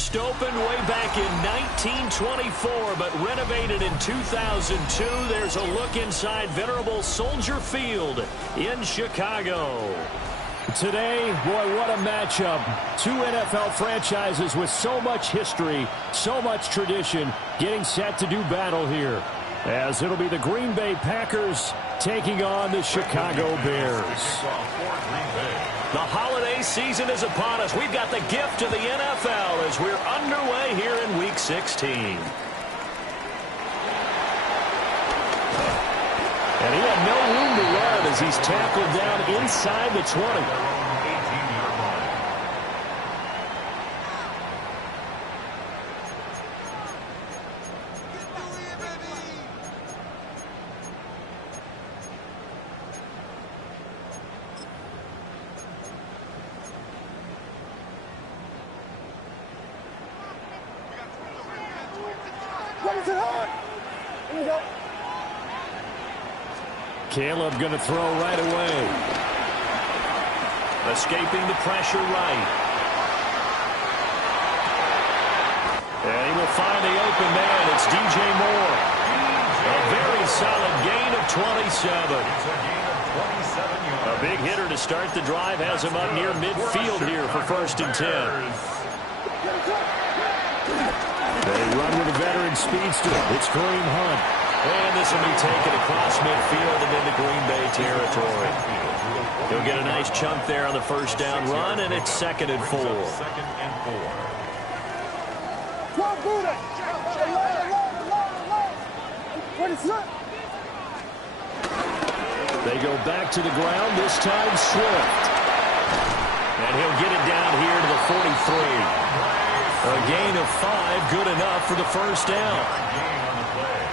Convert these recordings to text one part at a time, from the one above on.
first opened way back in 1924, but renovated in 2002. There's a look inside venerable Soldier Field in Chicago. Today, boy, what a matchup. Two NFL franchises with so much history, so much tradition, getting set to do battle here. As it'll be the Green Bay Packers taking on the Chicago Bears. The holiday season is upon us. We've got the gift of the NFL as we're underway here in Week 16. And he had no room to run as he's tackled down inside the 20. Caleb going to throw right away. Escaping the pressure right. And he will find the open man. It's DJ Moore. A very solid gain of 27. A big hitter to start the drive. Has him up near midfield here for 1st and 10. They run with a veteran speedster. It's Kareem Hunt. And this will be taken across midfield and into Green Bay territory. He'll get a nice chunk there on the first down run, and it's 2nd and 4. They go back to the ground, this time Swift. And he'll get it down here to the 43. A gain of 5, good enough for the first down.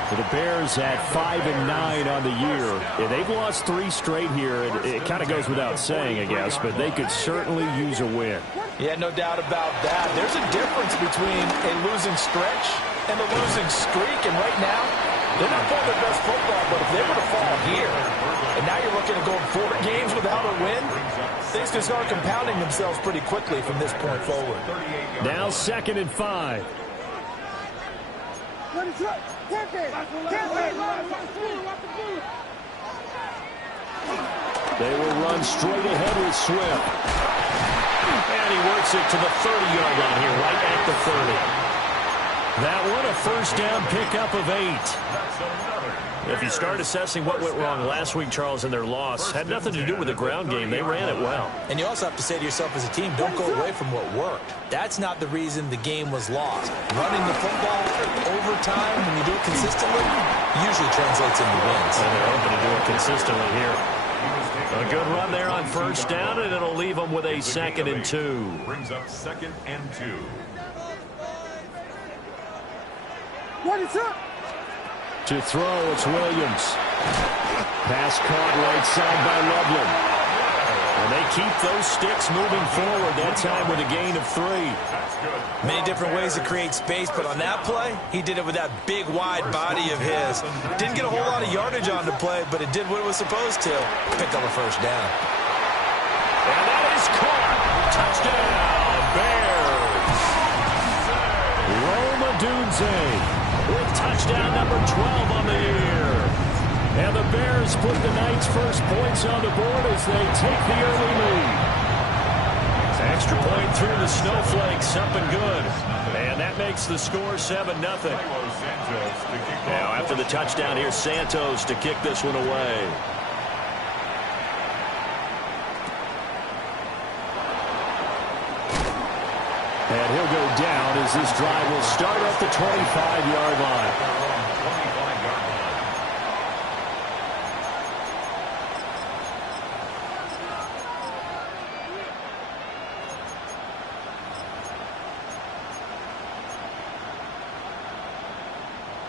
The Bears at 5-9 on the year. Yeah, they've lost 3 straight here. It kind of goes without saying, I guess, but they could certainly use a win. Yeah, no doubt about that. There's a difference between a losing stretch and a losing streak, and right now, they're not playing their best football, but if they were to fall here, and now you're looking at going 4 games without a win, things can start compounding themselves pretty quickly from this point forward. Now 2nd and 5. They will run straight ahead with Swift. And he works it to the 30-yard line here, right at the 30. That one a first down pickup of 8. If you start assessing what went wrong last week, Charles, in their loss, had nothing to do with the ground game. They ran it well. And you also have to say to yourself as a team, don't go away from what worked. That's not the reason the game was lost. Running the football over time, when you do it consistently, usually translates into wins. And they're hoping to do it consistently here. A good run there on first down, and it'll leave them with a 2nd and 2. Brings up 2nd and 2. What is up? To throw, it's Williams. Pass caught right side by Loveland. And they keep those sticks moving forward, that time with a gain of 3. Many different ways to create space, but on that play, he did it with that big, wide body of his. Didn't get a whole lot of yardage on the play, but it did what it was supposed to. Picked up a first down. And that is caught. Touchdown, Bears. Rome Odunze with touchdown number 12 on the year. And the Bears put the Knights' first points on the board as they take the early lead. Extra point through the snowflakes, something good. And that makes the score 7-0. Now after the touchdown, here's Santos to kick this one away. And he'll go down as this drive will start at the 25-yard line.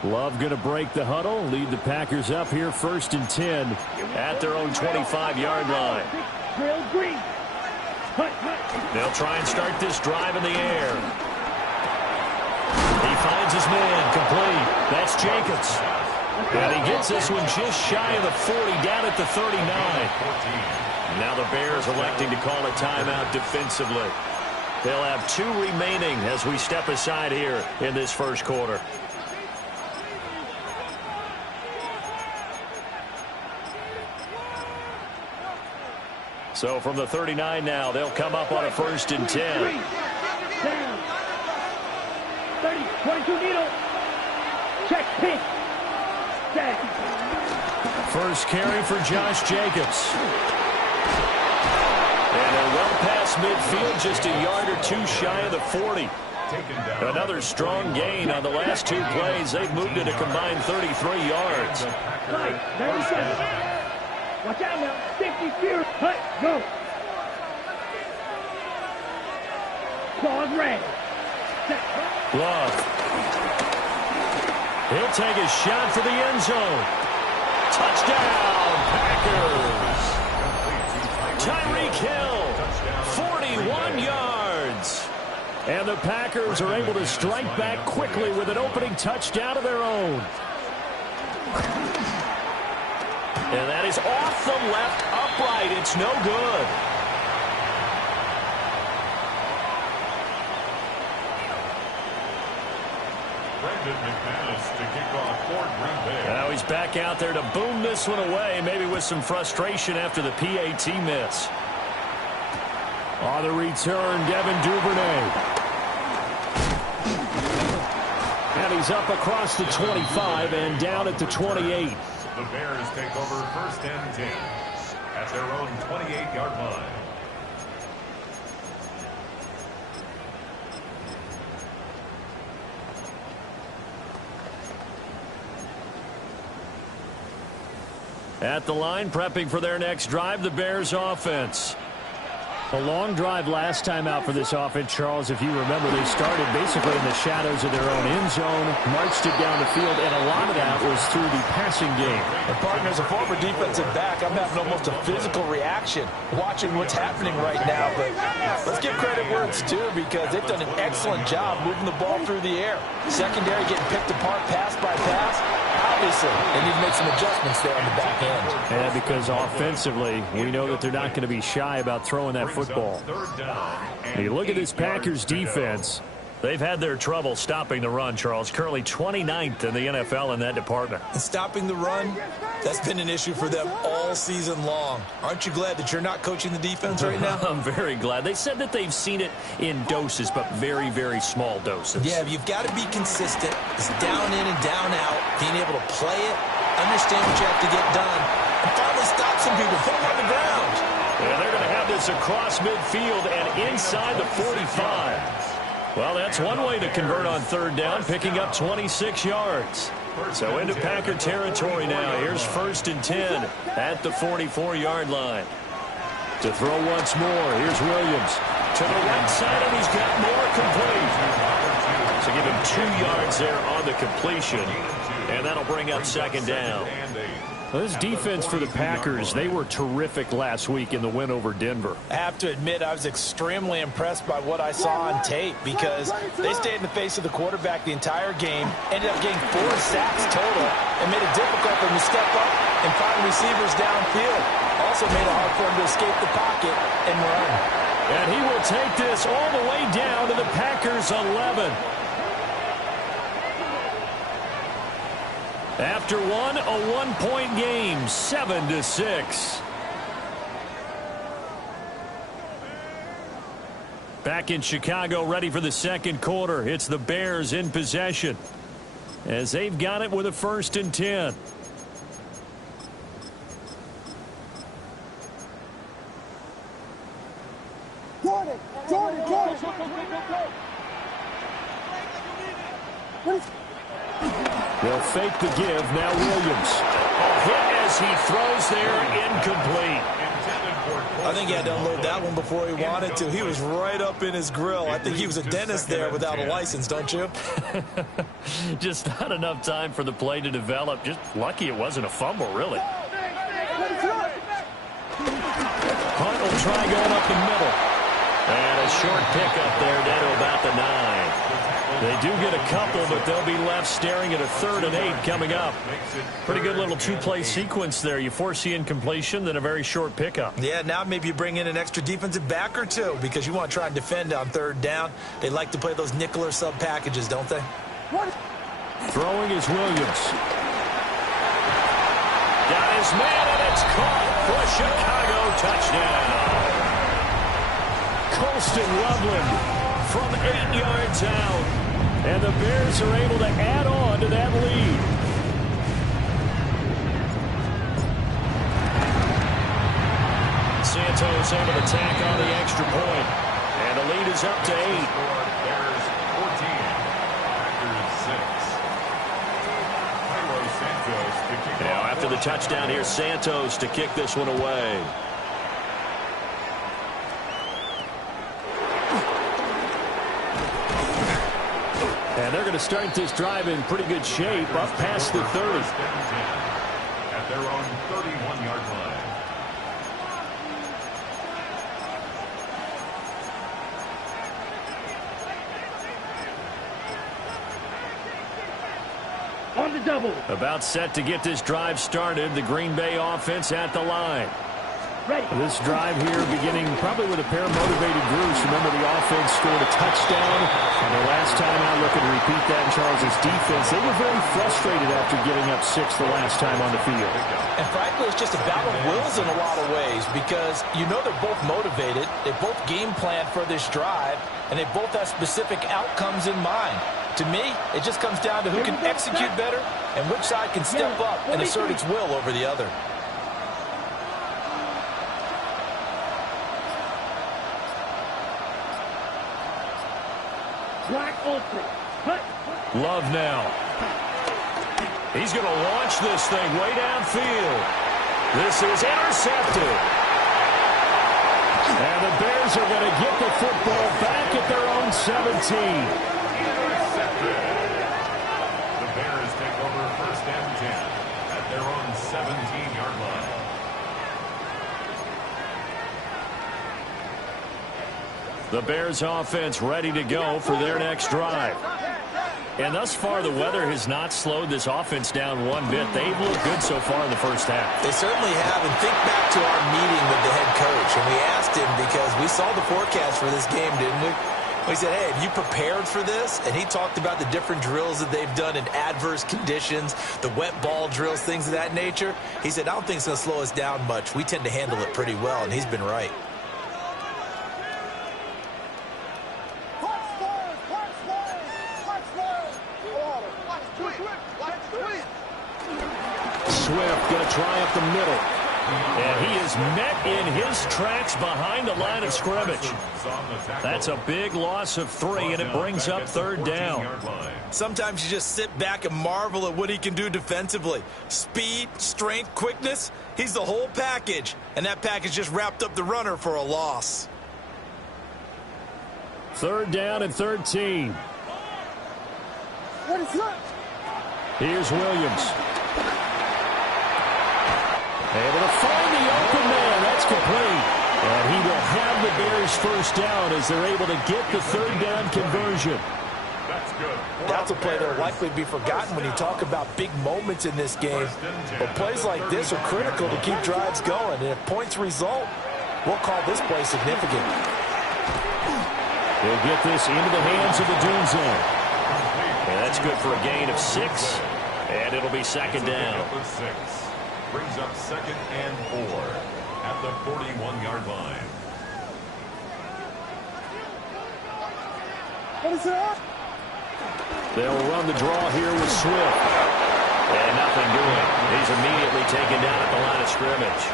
Love going to break the huddle, lead the Packers up here 1st and 10 at their own 25-yard line. They'll try and start this drive in the air. He finds his man, complete. That's Jacobs. And he gets this one just shy of the 40, down at the 39. Now the Bears electing to call a timeout defensively. They'll have 2 remaining as we step aside here in this first quarter. So from the 39 now, they'll come up on a 1st and 10. 30, 22 needle. Check, pitch. Set. First carry for Josh Jacobs. And they're well past midfield, just a yard or 2 shy of the 40. Another strong gain on the last 2 plays. They've moved it a combined 33 yards. Right, 37. Watch out now. 60 feet. Hut, go. Claws red. Love. He'll take a shot for the end zone. Touchdown, Packers. Tyreek Hill, 41 yards. And the Packers are able to strike back quickly with an opening touchdown of their own. And that is off the left upright. It's no good. McManus to kick off for Green Bay. Now he's back out there to boom this one away, maybe with some frustration after the PAT miss. On the return, Devin Duvernay. And he's up across the 25 and down at the 28. The Bears take over 1st and 10 at their own 28-yard line. At the line, prepping for their next drive, the Bears offense. A long drive last time out for this offense, Charles. If you remember, they started basically in the shadows of their own end zone, marched it down the field, and a lot of that was through the passing game. And partner, as a former defensive back, I'm having almost a physical reaction watching what's happening right now. But let's give credit where it's due, because they've done an excellent job moving the ball through the air. Secondary getting picked apart pass by pass. Obviously, they need to make some adjustments there on the back end. Yeah, because offensively, we know that they're not going to be shy about throwing that football. You look at this Packers defense. They've had their trouble stopping the run, Charles. Currently 29th in the NFL in that department. And stopping the run, that's been an issue for them all season long. Aren't you glad that you're not coaching the defense right now? I'm very glad. They said that they've seen it in doses, but very, very small doses. Yeah, you've got to be consistent. It's down in and down out, being able to play it, understand what you have to get done, and finally stop some people, put them on the ground. And they're going to have this across midfield and inside the 45. Well, that's one way to convert on 3rd down, picking up 26 yards. So into Packer territory now. Here's 1st and 10 at the 44-yard line. To throw once more, here's Williams. To the right side, and he's got more complete. So give him 2 yards there on the completion, and that'll bring up 2nd down. Well, this defense for the Packers, they were terrific last week in the win over Denver. I have to admit, I was extremely impressed by what I saw on tape, because they stayed in the face of the quarterback the entire game, ended up getting 4 sacks total, and made it difficult for him to step up and find receivers downfield. Also made it hard for him to escape the pocket and run. And he will take this all the way down to the Packers' 11. After one, a 1-point game, 7-6. Back in Chicago, ready for the 2nd quarter. It's the Bears in possession, as they've got it with a 1st and 10. Jordan. They'll fake the give. Now Williams. A hit as he throws there, incomplete. I think he had to unload that one before he wanted to. He was right up in his grill. I think he was a dentist there without a license, don't you? Just not enough time for the play to develop. Just lucky it wasn't a fumble, really. Hunt will try going up the middle. And a short pickup there down to about the 9. They do get a couple, but they'll be left staring at a 3rd and 8 coming up. Pretty good little two-play sequence there. You force the incompletion, then a very short pickup. Yeah, now maybe you bring in an extra defensive back or two because you want to try and defend on 3rd down. They like to play those nickel or sub packages, don't they? Throwing is Williams. Got his man, and it's caught for a Chicago touchdown. Colston Loveland from 8 yards out. And the Bears are able to add on to that lead. Santos able to tack on the extra point. And the lead is up to 8. Bears 14, Packers 6. Now after the touchdown, here's Santos to kick this one away. And they're going to start this drive in pretty good shape, up past the 30. At their own 31-yard line. On the double. About set to get this drive started. The Green Bay offense at the line. Ready. This drive here beginning probably with a pair of motivated groups. Remember, the offense scored a touchdown. And the last time I look and repeat that in Charles' defense, they were very frustrated after giving up 6 the last time on the field. And frankly, it's just a battle of wills in a lot of ways because you know they're both motivated. They both game plan for this drive, and they both have specific outcomes in mind. To me, it just comes down to who can execute better and which side can step up and assert its will over the other. Black ultra. Cut. Love now. He's going to launch this thing way downfield. This is intercepted. And the Bears are going to get the football back at their own 17. Intercepted. The Bears take over 1st and 10 at their own 17-yard line. The Bears offense ready to go for their next drive. And thus far, the weather has not slowed this offense down one bit. They've looked good so far in the first half. They certainly have. And think back to our meeting with the head coach. And we asked him because we saw the forecast for this game, didn't we? We said, hey, have you prepared for this? And he talked about the different drills that they've done in adverse conditions, the wet ball drills, things of that nature. He said, I don't think it's going to slow us down much. We tend to handle it pretty well, and he's been right. Swift going to try up the middle. And he is met in his tracks behind the line of scrimmage. That's a big loss of 3, and it brings up 3rd down. Sometimes you just sit back and marvel at what he can do defensively. Speed, strength, quickness, he's the whole package. And that package just wrapped up the runner for a loss. 3rd down and 13. What is that? Here's Williams. Able to find the open man. That's complete. And he will have the Bears 1st down as they're able to get the 3rd down conversion. That's good. That's a play that will likely be forgotten when you talk about big moments in this game. But plays like this are critical to keep drives going. And if points result, we'll call this play significant. They'll get this into the hands of the Doom Zone. And that's good for a gain of 6. And it'll be 2nd down. Brings up 2nd and 4 at the 41-yard line. What is that? They'll run the draw here with Swift. And nothing doing. He's immediately taken down at the line of scrimmage.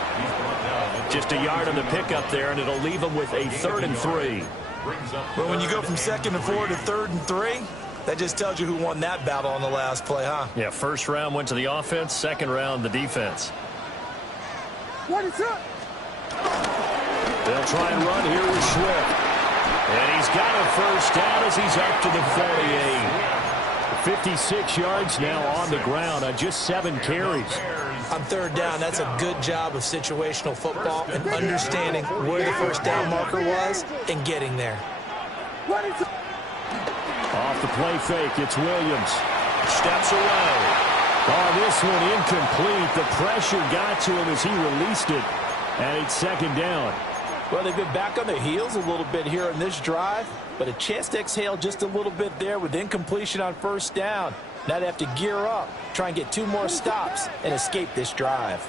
Just a yard on the pickup there, and it'll leave him with a 3rd and 3. But when you go from 2nd and 4 to 3rd and 3, that just tells you who won that battle on the last play, huh? Yeah, 1st round went to the offense, 2nd round the defense. What is that? They'll try and run here with Swift. And he's got a 1st down as he's up to the 48. 56 yards now on the ground on just 7 carries. On 3rd down, that's a good job of situational football and understanding where the 1st down marker was and getting there. What is it? off the play fake. It's Williams. Steps away. Oh, this one incomplete. The pressure got to him as he released it. And it's second down. Well, they've been back on their heels a little bit here in this drive, but a chance to exhale just a little bit there with incompletion on first down. Now they have to gear up, try and get 2 more stops, and escape this drive.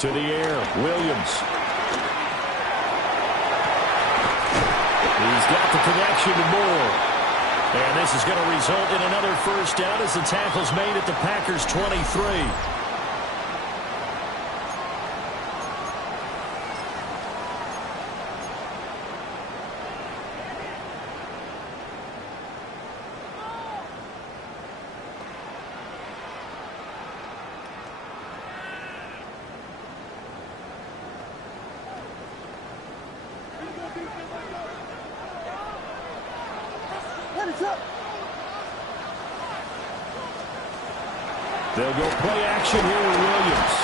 To the air, Williams. He's got the connection to Moore. And this is going to result in another first down as the tackle's made at the Packers' 23. They'll go play action here with Williams.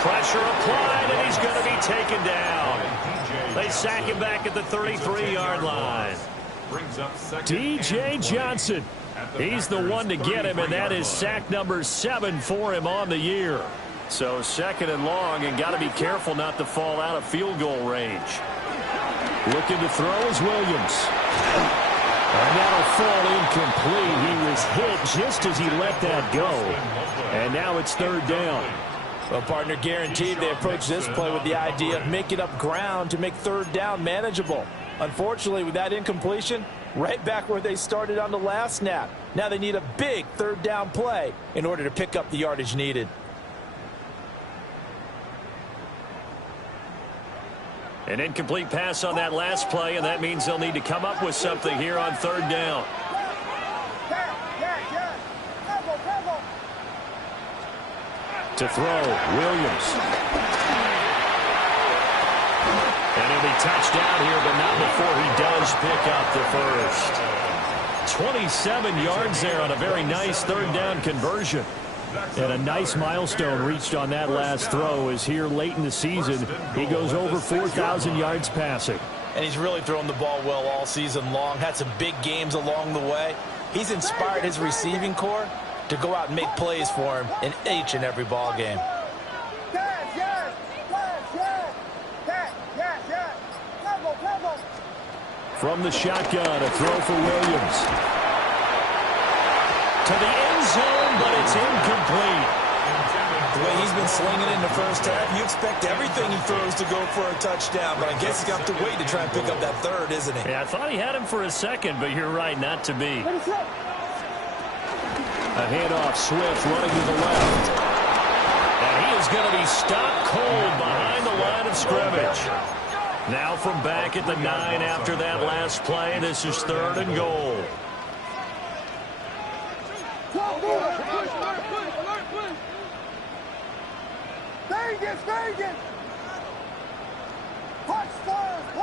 Pressure applied, and he's going to be taken down. They sack him back at the 33-yard line. DJ Johnson. He's the one to get him, and that is sack number 7 for him on the year. So second and long, and got to be careful not to fall out of field goal range. Looking to throw is Williams. And that'll fall incomplete. He was hit just as he let that go. And now it's third down. Well, partner, guaranteed they approach this play with the idea of making up ground to make third down manageable. Unfortunately, with that incompletion, right back where they started on the last snap. Now they need a big third down play in order to pick up the yardage needed. An incomplete pass on that last play, and that means they'll need to come up with something here on third down. To throw, Williams. And he'll be touched down here, but not before he does pick up the first. 27 yards there on a very nice third down conversion. And a nice milestone reached on that last throw as here late in the season, he goes over 4,000 yards passing. And he's really thrown the ball well all season long. Had some big games along the way. He's inspired his receiving corps to go out and make plays for him in each and every ball game. From the shotgun, a throw for Williams. To the end zone, but it's incomplete. The way he's been slinging in the first half, you expect everything he throws to go for a touchdown, but I guess he's got to wait to try and pick up that third, isn't he? Yeah, I thought he had him for a second, but you're right, not to be. A handoff, Swift running to the left. And he is going to be stopped cold behind the line of scrimmage. Now from back at the 9 after that last play, this is third and goal. Vegas! Punch first!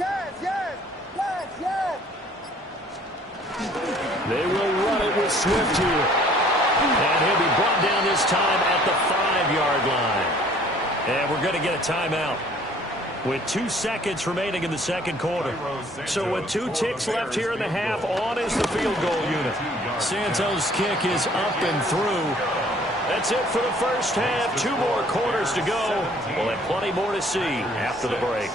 Yes! They will run it with Swift here. And he'll be brought down this time at the 5-yard line. And we're going to get a timeout with 2 seconds remaining in the second quarter. So with 2 ticks left here in the half, on is the field goal unit. Santos' kick is up and through. That's it for the first half. 2 more quarters to go. We'll have plenty more to see after the break.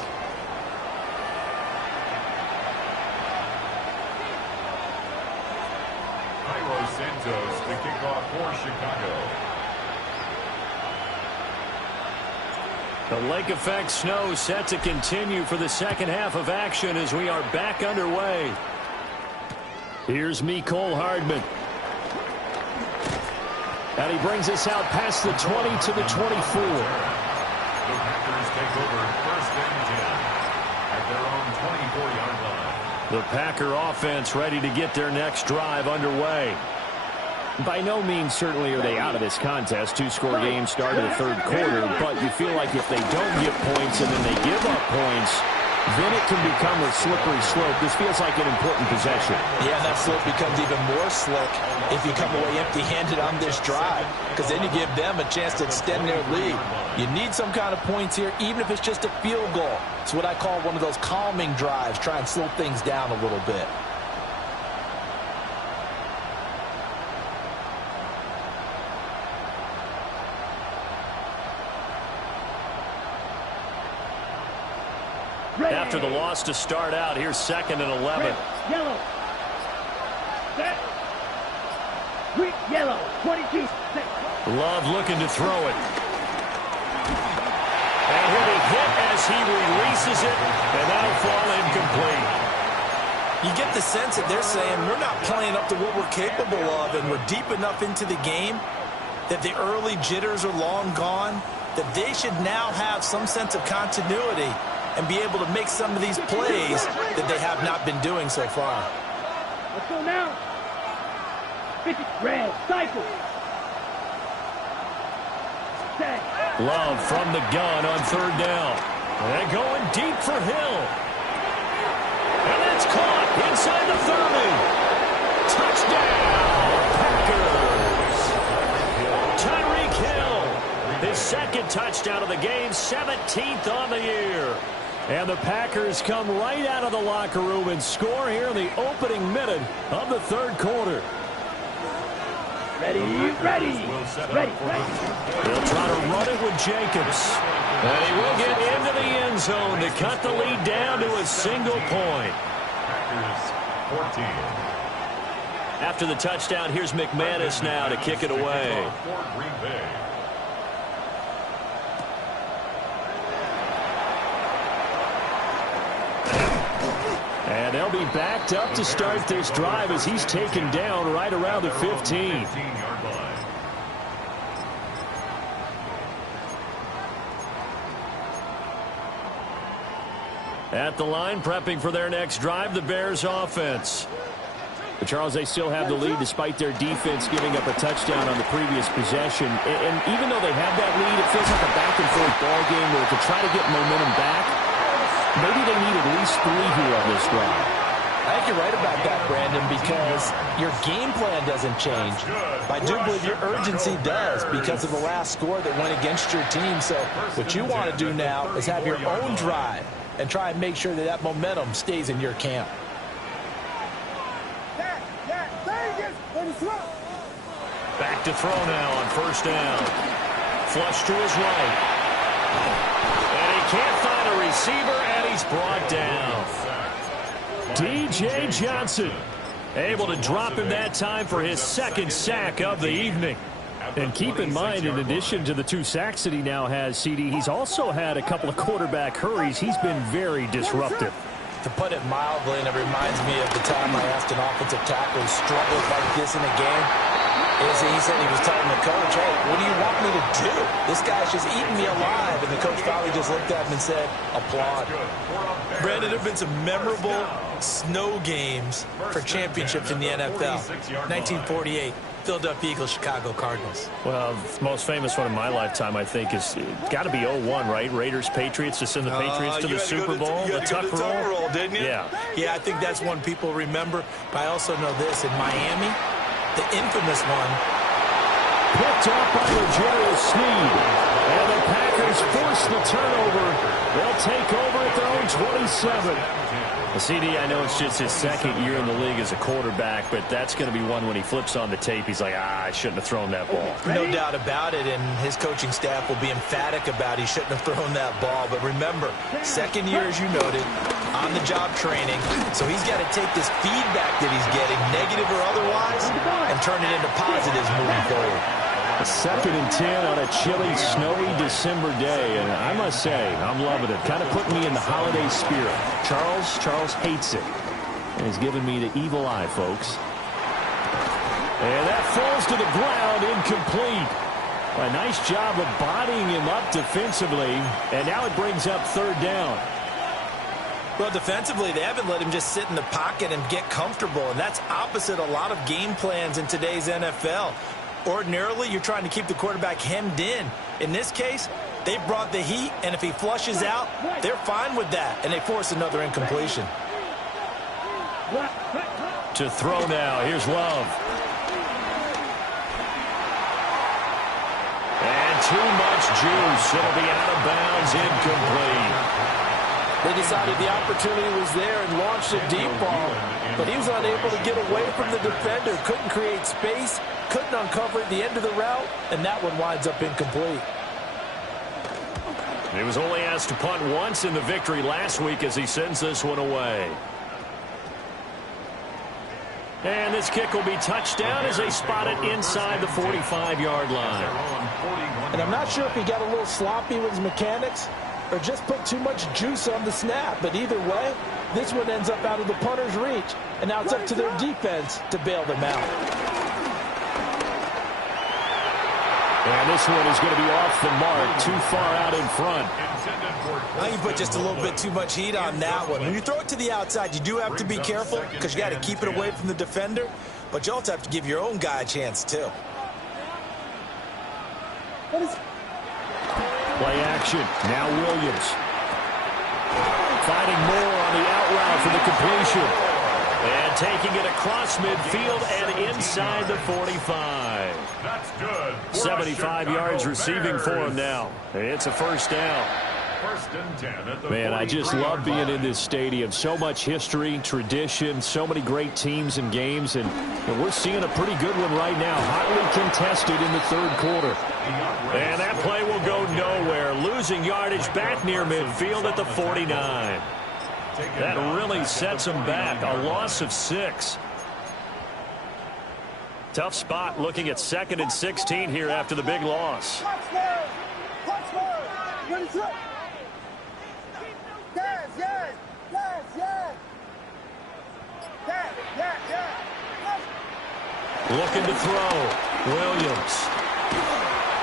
Santos, the kickoff for Chicago. The lake effect snow set to continue for the second half of action as we are back underway. Here's Mecole Hardman. And he brings us out past the 20 to the 24. The Packers take over first and 10 at their own 24-yard line. The Packer offense ready to get their next drive underway. By no means certainly are they out of this contest. 2-score game start of the third quarter, but you feel like if they don't get points and then they give up points, then it can become a slippery slope. This feels like an important possession. Yeah, and that slope becomes even more slick if you come away empty-handed on this drive, because then you give them a chance to extend their lead. You need some kind of points here, even if it's just a field goal. It's what I call one of those calming drives, try and slow things down a little bit. After the loss to start out, here's 2nd and 11. Red, yellow. Set. Green, yellow. 22. Set. Love looking to throw it. And he'll be hit as he releases it, and that'll fall incomplete. You get the sense that they're saying we're not playing up to what we're capable of, and we're deep enough into the game that the early jitters are long gone, that they should now have some sense of continuity and be able to make some of these plays that they have not been doing so far. Let's go now. 50. Red. Cycle. Set. Love from the gun on 3rd down. And going deep for Hill. And that's caught inside the 30. Touchdown, Packers. Tyreek Hill. His 2nd touchdown of the game, 17th on the year. And the Packers come right out of the locker room and score here in the opening minute of the 3rd quarter. Ready. Ready. Ready. They'll try to run it with Jacobs. And he will get into the end zone to cut the lead down to a single point. Packers 14. After the touchdown, here's McManus now to kick it away. For Green Bay. And they'll be backed up to start this drive as he's taken down right around the 15. 15-yard line. At the line, prepping for their next drive, the Bears offense. But Charles, they still have the lead despite their defense giving up a touchdown on the previous possession. And even though they have that lead, it feels like a back-and-forth ball game where to try to get momentum back, maybe they need at least 3 here on this drive. I think you're right about that, Brandon, because your game plan doesn't change. I do believe your urgency does because of the last score that went against your team. So what you want to do now is have your own drive and try and make sure that that momentum stays in your camp. Back to throw now on 1st down. Flush to his right. And he can't find a receiver, and he's brought down. D.J. Johnson able to drop him that time for his 2nd sack of the evening. And keep in mind, in addition to the 2 sacks that he now has, CD, he's also had a couple of quarterback hurries. He's been very disruptive. To put it mildly, and it reminds me of the time I asked an offensive tackle who struggled like this in a game, is he said he was telling the coach, hey, what do you want me to do? This guy's just eating me alive. And the coach finally just looked at him and said, applaud. Brandon, there have been some memorable snow games for championships in the NFL. 1948. Philadelphia Eagles, Chicago Cardinals. Well, the most famous one in my lifetime, I think, is got to be 0-1, right? Raiders, Patriots, to send the Patriots to the Super Bowl. You had to go to the tuck roll, didn't you? Yeah. Yeah, I think that's one people remember. But I also know this. In Miami, the infamous one. Picked up by L'Jarius Sneed. And the Packers force the turnover. They'll take over at their own 27. Well, CD, I know it's just his 2nd year in the league as a quarterback, but that's going to be one when he flips on the tape. He's like, I shouldn't have thrown that ball. No doubt about it, and his coaching staff will be emphatic about he shouldn't have thrown that ball. But remember, 2nd year, as you noted, on-the-job training. So he's got to take this feedback that he's getting, negative or otherwise, and turn it into positives moving forward. 2nd and 10 on a chilly, snowy December day. And I must say, I'm loving it. Kind of putting me in the holiday spirit. Charles hates it. And he's giving me the evil eye, folks. And that falls to the ground, incomplete. A nice job of bodying him up defensively. And now it brings up 3rd down. Well, defensively, they haven't let him just sit in the pocket and get comfortable. And that's opposite a lot of game plans in today's NFL. Ordinarily, you're trying to keep the quarterback hemmed in. In this case, they brought the heat, and if he flushes out, they're fine with that, and they force another incompletion. To throw now, here's Love. And too much juice. It'll be out of bounds, incomplete. They decided the opportunity was there and launched a deep ball, but he was unable to get away from the defender, couldn't create space, couldn't uncover at the end of the route, and that one winds up incomplete. He was only asked to punt once in the victory last week as he sends this one away. And this kick will be touchdown as they spot it inside the 45-yard line. And I'm not sure if he got a little sloppy with his mechanics or just put too much juice on the snap. But either way, this one ends up out of the punter's reach. And now it's up to their defense to bail them out. And this one is going to be off the mark, too far out in front. I think you put just a little bit too much heat on that one. When you throw it to the outside, you do have to be careful because you got to keep it away from the defender. But you also have to give your own guy a chance, too. Play action. Now Williams. Finding more on the out route for the completion. And taking it across midfield and inside the 45. That's good. 75 yards receiving for him now. It's a first down. First and 10 at the Man, I just love being line. in this stadium. So much history, tradition, so many great teams and games, and we're seeing a pretty good one right now. Hotly contested in the third quarter. And that play will go nowhere. Losing yardage back near midfield at the 49. That really sets them back. A loss of 6. Tough spot looking at 2nd and 16 here after the big loss. Looking to throw. Williams.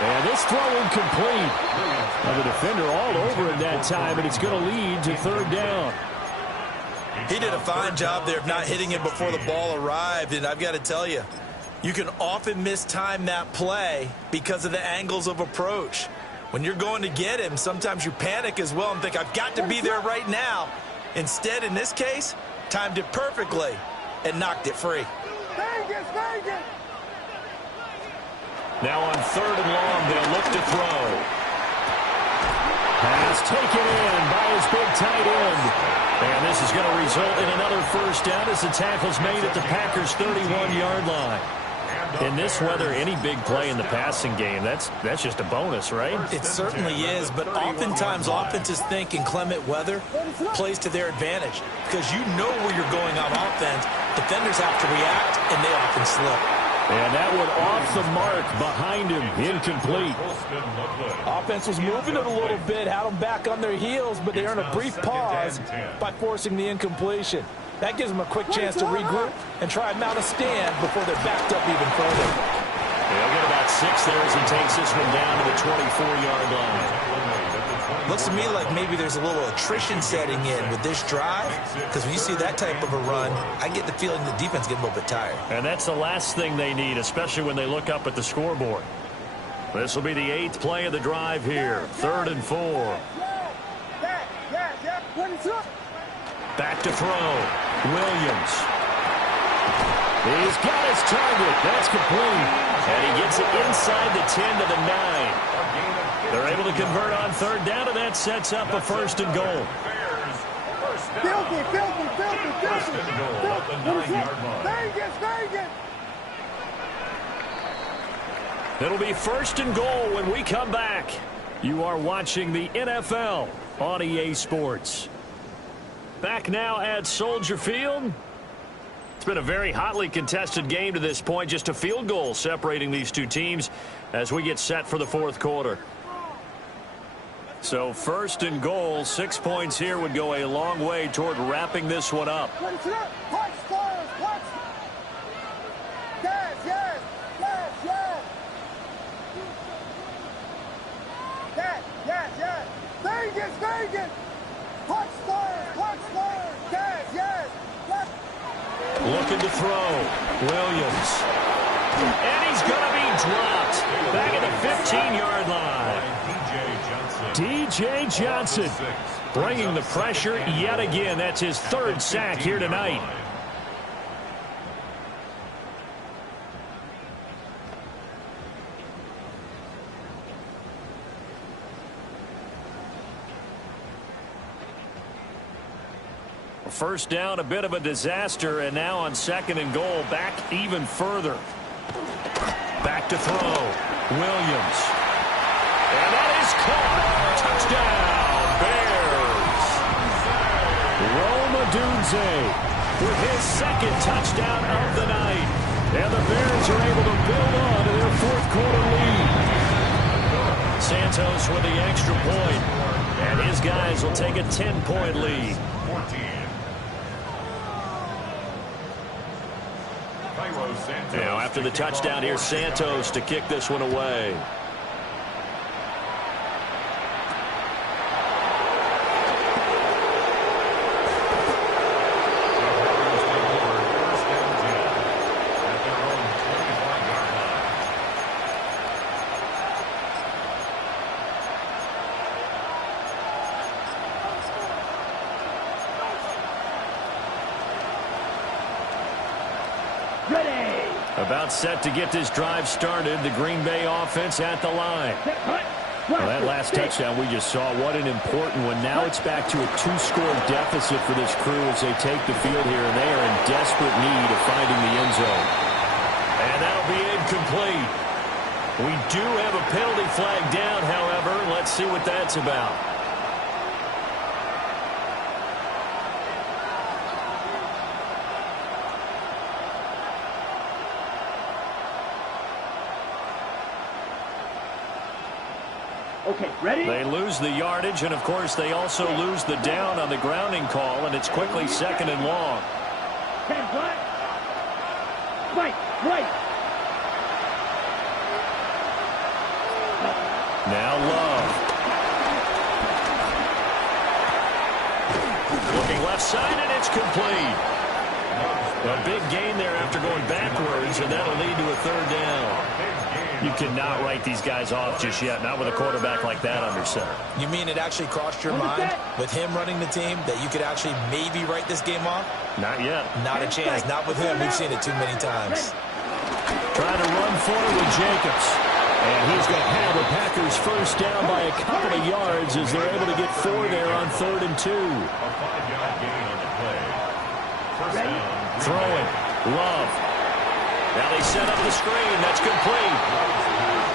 And this throw incomplete. Now the defender all over it that time, and it's going to lead to third down. He did a fine job there of not hitting him before the ball arrived, and I've got to tell you, you can often mistime that play because of the angles of approach. When you're going to get him, sometimes you panic as well and think, I've got to be there right now. Instead, in this case, timed it perfectly and knocked it free. Now on 3rd and long, they'll look to throw. Pass taken in by his big tight end. And this is going to result in another first down as the tackle's made at the Packers' 31-yard line. In this weather, any big play in the passing game, that's just a bonus, right? It certainly is, but oftentimes offenses think inclement weather plays to their advantage because you know where you're going on offense. Defenders have to react, and they often slip. And that one off the mark behind him, incomplete. Offense was moving it a little bit, had them back on their heels, but they earned a brief pause by forcing the incompletion. That gives them a quick chance to regroup and try and mount a stand before they're backed up even further. They'll get about 6 there as he takes this one down to the 24-yard line. Looks to me like maybe there's a little attrition setting in with this drive, because when you see that type of a run, I get the feeling the defense gets a little bit tired. And that's the last thing they need, especially when they look up at the scoreboard. This will be the 8th play of the drive here. 3rd and 4. Back to throw. Williams. He's got his target. That's complete. And he gets it inside the 10 to the 9. They're able to convert on 3rd down, and that sets up a 1st and goal. It'll be 1st and goal when we come back. You are watching the NFL on EA Sports. Back now at Soldier Field. It's been a very hotly contested game to this point. Just a field goal separating these two teams as we get set for the 4th quarter. So 1st and goal, 6 points here would go a long way toward wrapping this one up. Looking to throw. Williams. And he's going to be dropped back at the 15-yard line. D.J. Johnson bringing the pressure yet again. That's his third sack here tonight. First down, a bit of a disaster, and now on 2nd and goal, back even further. Back to throw. Williams. And that is caught. Touchdown, Bears. Rome Odunze with his second touchdown of the night. And the Bears are able to build on to their fourth-quarter lead. Santos with the extra point, and his guys will take a 10-point lead. Now, after the touchdown, here's Santos to kick this one away. About set to get this drive started. The Green Bay offense at the line. Well, that last touchdown we just saw, what an important one. Now it's back to a 2-score deficit for this crew as they take the field here, and they are in desperate need of finding the end zone. And that'll be incomplete. We do have a penalty flag down, however. Let's see what that's about. Okay, ready? They lose the yardage, and of course they also lose the down on the grounding call, and it's quickly 2nd and long. 10, right. Right. Now Love. Looking left side, and it's complete. A big gain there after going backwards, and that'll lead to a 3rd down. You cannot write these guys off just yet, not with a quarterback like that under center. You mean it actually crossed your mind with him running the team that you could actually maybe write this game off? Not yet. Not a chance. Not with him. We've seen it too many times. Trying to run forward with Jacobs. And he's going to have the Packers first down by a couple of yards as they're able to get 4 there on 3rd and 2. A 5-yard gain on the play. First down. Throwing. Love. Now they set up the screen. That's complete.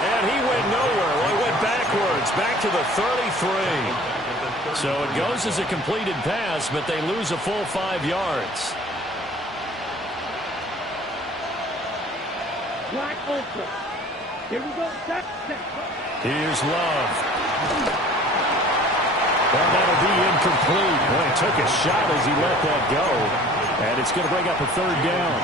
And he went nowhere. Well, he went backwards. Back to the 33. So it goes as a completed pass, but they lose a full 5 yards. Black ultra. Here we go. Here's Love. Well, that'll be incomplete. Well, he took a shot as he let that go. And it's going to bring up a 3rd down.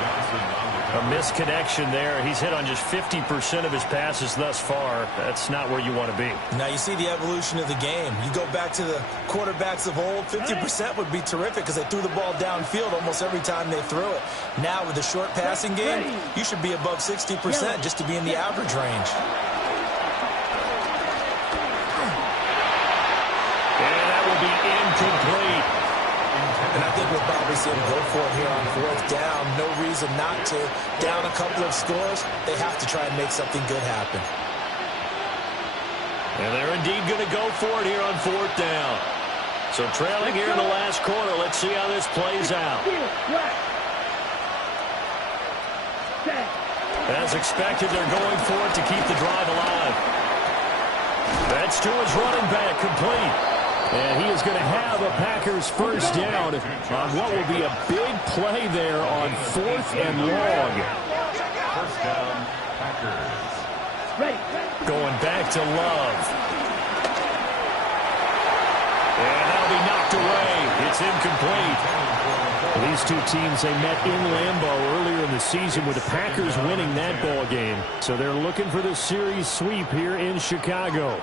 A misconnection there. He's hit on just 50% of his passes thus far. That's not where you want to be. Now you see the evolution of the game. You go back to the quarterbacks of old, 50% would be terrific because they threw the ball downfield almost every time they threw it. Now with the short passing game, you should be above 60% just to be in the average range. And that will be incomplete. And I think we'll probably see him go for it here on 4th down. No reason not to. Down a couple of scores, they have to try and make something good happen. And they're indeed going to go for it here on 4th down. So trailing here in the last quarter. Let's see how this plays out. As expected, they're going for it to keep the drive alive. That's to his running back, complete. And he is going to have a Packers first down on what will be a big play there on 4th and long. First down, Packers. Going back to Love. And that'll be knocked away. It's incomplete. These two teams, they met in Lambeau earlier in the season with the Packers winning that ball game. So they're looking for the series sweep here in Chicago.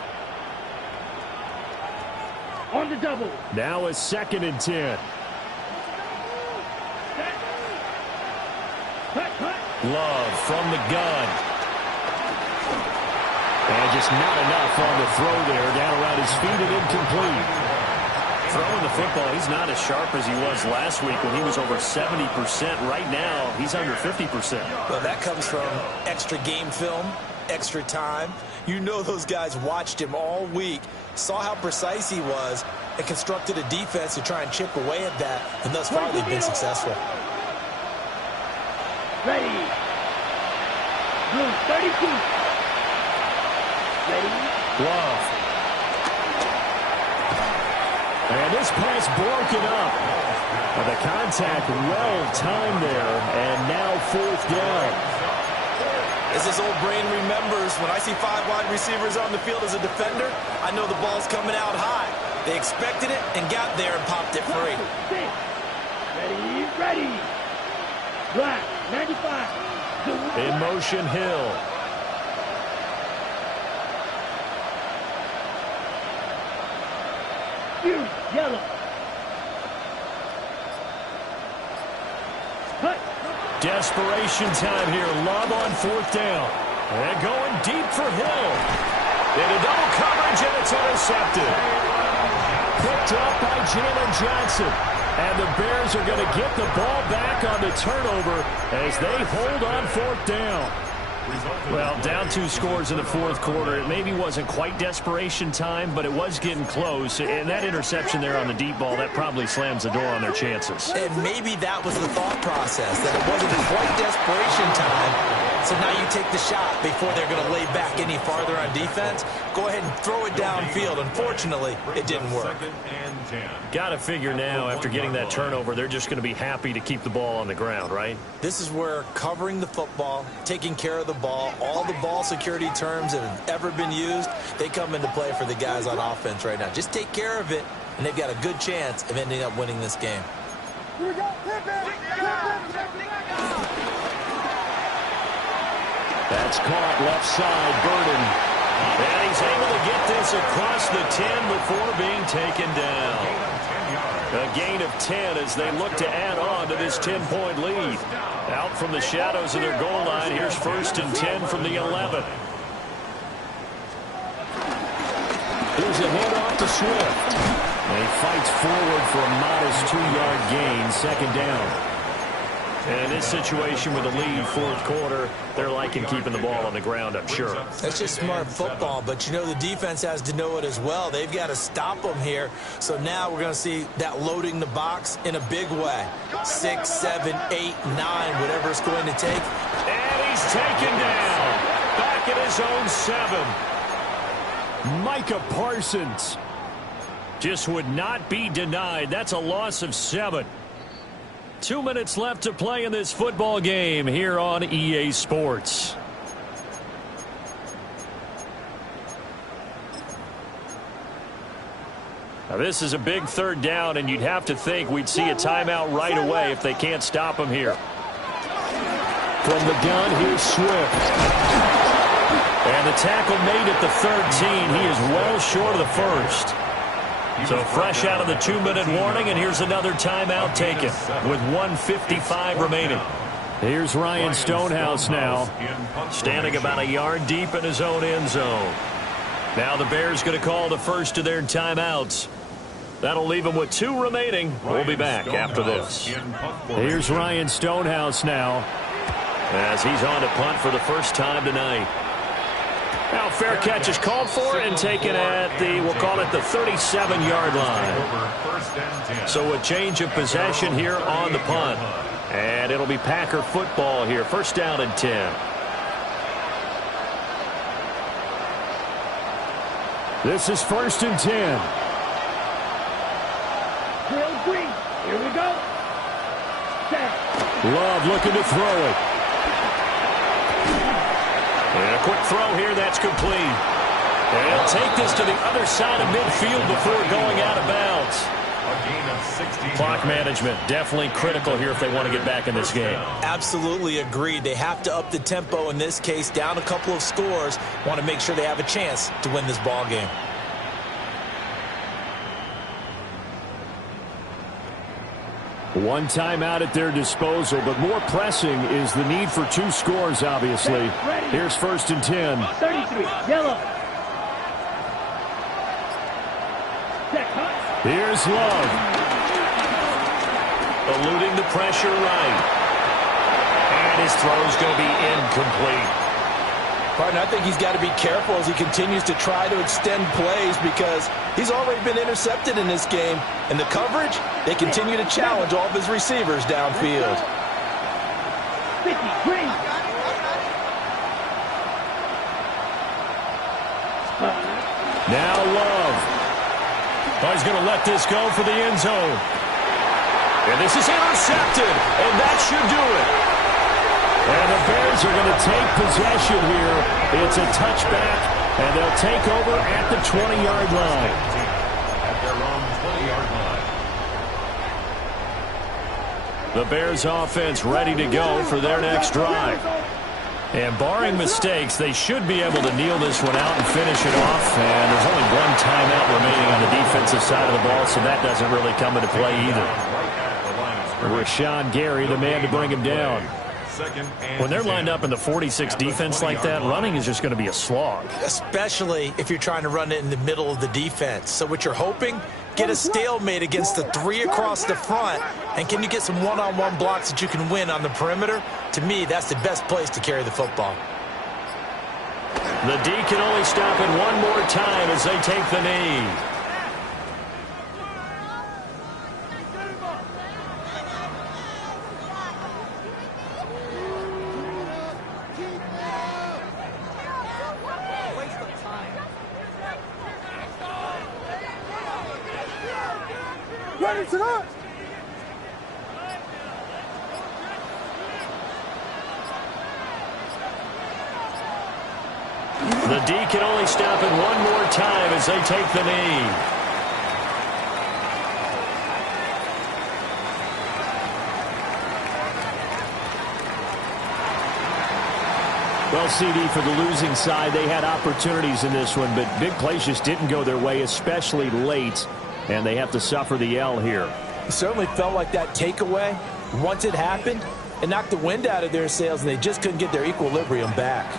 On the double. Now a 2nd and 10. Love from the gun. And just not enough on the throw there. Down around his feet and incomplete. Throwing the football, he's not as sharp as he was last week when he was over 70%. Right now, he's under 50%. Well, that comes from extra game film, extra time. You know those guys watched him all week, saw how precise he was, and constructed a defense to try and chip away at that. And thus far, they've been successful. Ready. Blue 32. Ready. Love. And this pass broken up. And the contact well timed there. And now 4th down. As his old brain remembers, when I see 5 wide receivers on the field as a defender, I know the ball's coming out high. They expected it and got there and popped it free. Ready, ready. Black, 95. In motion, Hill. Fury, yellow. Cut. Desperation time here. Love on 4th down. And going deep for Hill. Into double coverage, and it's intercepted. Picked up by Jalen Johnson. And the Bears are going to get the ball back on the turnover as they hold on 4th down. Well, down 2 scores in the 4th quarter. It maybe wasn't quite desperation time, but it was getting close. And that interception there on the deep ball, that probably slams the door on their chances. And maybe that was the thought process, that it wasn't quite desperation time. So now you take the shot before they're going to lay back any farther on defense. Go ahead and throw it downfield. Unfortunately, it didn't work. Got to figure now, after getting that turnover, they're just going to be happy to keep the ball on the ground, right? This is where covering the football, taking care of the ball, all the ball security terms that have ever been used, they come into play for the guys on offense right now. Just take care of it, and they've got a good chance of ending up winning this game. Here we go. That's caught left side, Burden. And he's able to get this across the 10 before being taken down. A gain of 10 as they look to add on to this 10-point lead. Out from the shadows of their goal line, here's 1st and 10 from the 11. Here's a handoff to Swift. And he fights forward for a modest 2-yard gain, 2nd down. And in this situation with a lead 4th quarter, they're liking keeping the ball on the ground, I'm sure. That's just smart football, but you know the defense has to know it as well. They've got to stop them here. So now we're going to see that loading the box in a big way. 6, 7, 8, 9, whatever it's going to take. And he's taken down. Back at his own 7. Micah Parsons just would not be denied. That's a loss of 7. 2 minutes left to play in this football game here on EA Sports. Now this is a big 3rd down, and you'd have to think we'd see a timeout right away if they can't stop him here. From the gun, here's Swift. And the tackle made at the 13. He is well short of the 1st. So fresh out of the 2-minute warning, and here's another timeout taken with 1:55 remaining. Here's Ryan Stonehouse now, standing about a yard deep in his own end zone. Now the Bears going to call the first of their timeouts. That'll leave them with 2 remaining. We'll be back after this. Here's Ryan Stonehouse now, as he's on to punt for the first time tonight. Now, fair catch is called for and taken at the, we'll call it the 37-yard line. So a change of possession here on the punt. And it'll be Packer football here. 1st down and 10. This is 1st and 10. Drill green. Here we go. Set. Love looking to throw it. And a quick throw here, that's complete. And he'll take this to the other side of midfield before going out of bounds. Clock management, definitely critical here if they want to get back in this game. Absolutely agreed. They have to up the tempo in this case, down a couple of scores. Want to make sure they have a chance to win this ball game. One timeout at their disposal, but more pressing is the need for 2 scores, obviously. Here's 1st and 10. 33, yellow. Check, hot. Here's Love. Eluding the pressure right. And his throw's going to be incomplete. Partner, I think he's got to be careful as he continues to try to extend plays because he's already been intercepted in this game. And the coverage, they continue to challenge all of his receivers downfield. 50, green. Now Love. Oh, he's going to let this go for the end zone. And this is intercepted, and that should do it. And the Bears are going to take possession here. It's a touchback, and they'll take over at the 20-yard line. At their own 20-yard line. The Bears offense ready to go for their next drive. And barring mistakes, they should be able to kneel this one out and finish it off. And there's only one timeout remaining on the defensive side of the ball, so that doesn't really come into play either. Rashawn Gary, the man to bring him down. When they're lined up in the 46 defense like that, running is just going to be a slog. Especially if you're trying to run it in the middle of the defense. So what you're hoping, get a stalemate against the 3 across the front. And can you get some one-on-one blocks that you can win on the perimeter? To me, that's the best place to carry the football. The D can only stop it one more time as they take the knee. Ready to go. The D can only stop it one more time as they take the knee. Well, CD, for the losing side, they had opportunities in this one, but big plays just didn't go their way, especially late, and they have to suffer the L here. It certainly felt like that takeaway, once it happened, it knocked the wind out of their sails, and they just couldn't get their equilibrium back.